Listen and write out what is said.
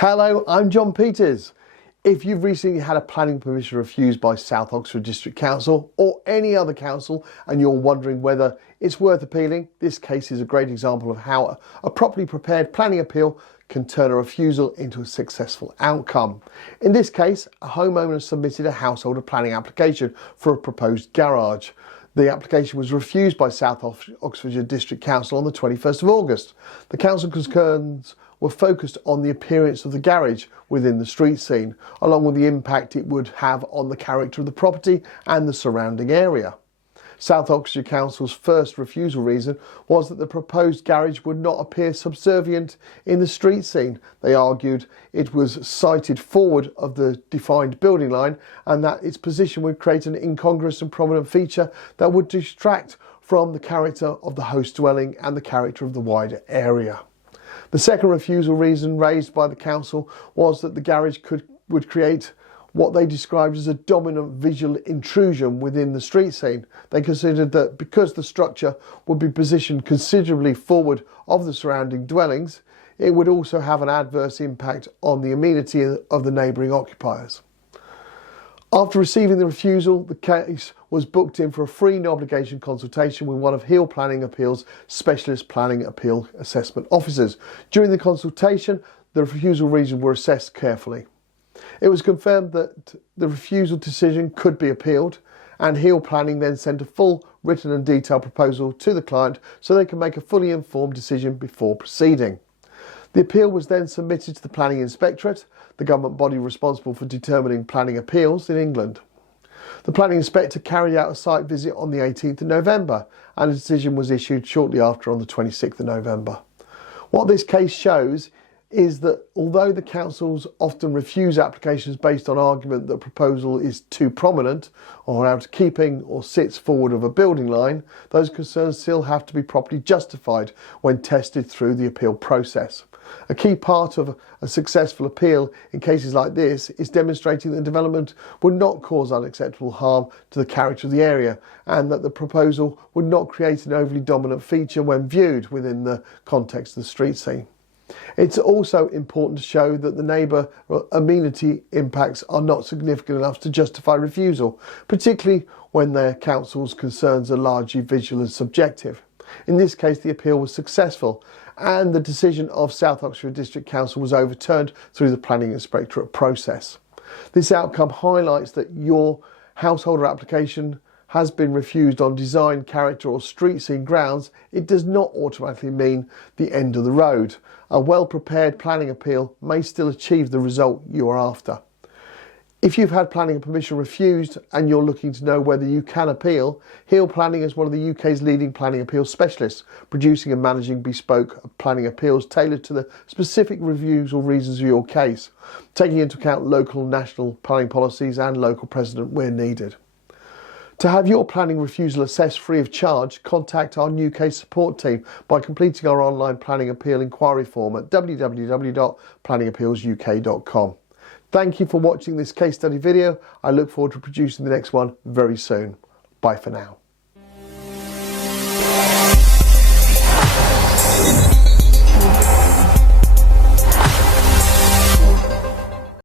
Hello, I'm John Peters. If you've recently had a planning permission refused by South Oxfordshire District Council or any other council and you're wondering whether it's worth appealing, this case is a great example of how a properly prepared planning appeal can turn a refusal into a successful outcome. In this case, a homeowner submitted a householder planning application for a proposed garage. The application was refused by South Oxfordshire District Council on the 21st of August. The council concerns were focused on the appearance of the garage within the street scene, along with the impact it would have on the character of the property and the surrounding area. South Oxfordshire Council's first refusal reason was that the proposed garage would not appear subservient in the street scene. They argued it was sited forward of the defined building line and that its position would create an incongruous and prominent feature that would detract from the character of the host dwelling and the character of the wider area. The second refusal reason raised by the council was that the garage would create what they described as a dominant visual intrusion within the street scene. They considered that because the structure would be positioned considerably forward of the surrounding dwellings, it would also have an adverse impact on the amenity of the neighbouring occupiers. After receiving the refusal, the case was booked in for a free no-obligation consultation with one of Hill Planning Appeals Specialist Planning Appeal Assessment Officers. During the consultation, the refusal reasons were assessed carefully. It was confirmed that the refusal decision could be appealed, and Hill Planning then sent a full written and detailed proposal to the client so they can make a fully informed decision before proceeding. The appeal was then submitted to the Planning Inspectorate, the government body responsible for determining planning appeals in England. The planning inspector carried out a site visit on the 18th of November and a decision was issued shortly after on the 26th of November. What this case shows is that although the councils often refuse applications based on argument that a proposal is too prominent or out of keeping or sits forward of a building line, those concerns still have to be properly justified when tested through the appeal process. A key part of a successful appeal in cases like this is demonstrating that the development would not cause unacceptable harm to the character of the area and that the proposal would not create an overly dominant feature when viewed within the context of the street scene. It's also important to show that the neighbour amenity impacts are not significant enough to justify refusal, particularly when their council's concerns are largely visual and subjective. In this case, the appeal was successful and the decision of South Oxfordshire District Council was overturned through the Planning Inspectorate process. This outcome highlights that your householder application has been refused on design, character or street scene grounds. It does not automatically mean the end of the road. A well-prepared planning appeal may still achieve the result you are after. If you've had planning permission refused and you're looking to know whether you can appeal, Hill Planning is one of the UK's leading planning appeals specialists, producing and managing bespoke planning appeals tailored to the specific refusal reasons of your case, taking into account local and national planning policies and local precedent where needed. To have your planning refusal assessed free of charge, contact our UK support team by completing our online planning appeal inquiry form at www.planningappealsuk.com. Thank you for watching this case study video. I look forward to producing the next one very soon. Bye for now.